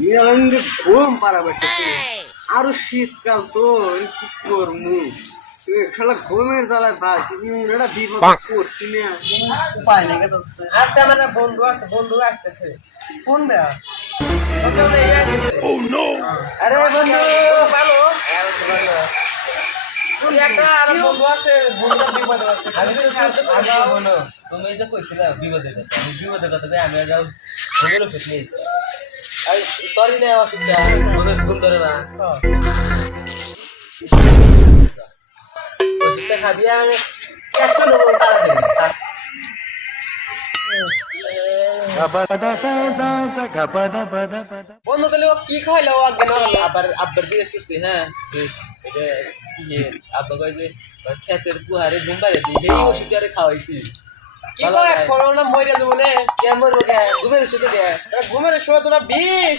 নিরঙ্গে ঘুম পারাবে আরও শীতকাল তো কি করমু? এ খেলা ঘুমের জ্বালায় বাস এটা বিপদ করছি না। উপায় নেই তো। আজকে আমার বন্ধু আছে বন্ধু আসতেছে। কোন দেয়া আরে বন্ধু ভালো? একটা বন্ধু আছে বন্ধুটা বিপদে আছে। আমি তো সাহায্য করে আমি দাও। শোনো তুমি যে কইছিলা বিপদের কথা বিপদের কথা আমি যাও ঘুমের ওষুধ বন্ধু, তাহলে ও কি খাইলো? ও আগে না হলো আবার আব্বার জিজ্ঞেস করছি হ্যাঁ? এটা কি আব্বা কয় যে ক্ষেতের পুহারে ঘুম বাইরে এই ওষুধ আরে খাওয়াইছি? কি কয় করোনা মইরা দেবো নে। কেমন রোগে ঘুমের ওষুধ দে। ঘুমের ওষুধ তোরা বিষ।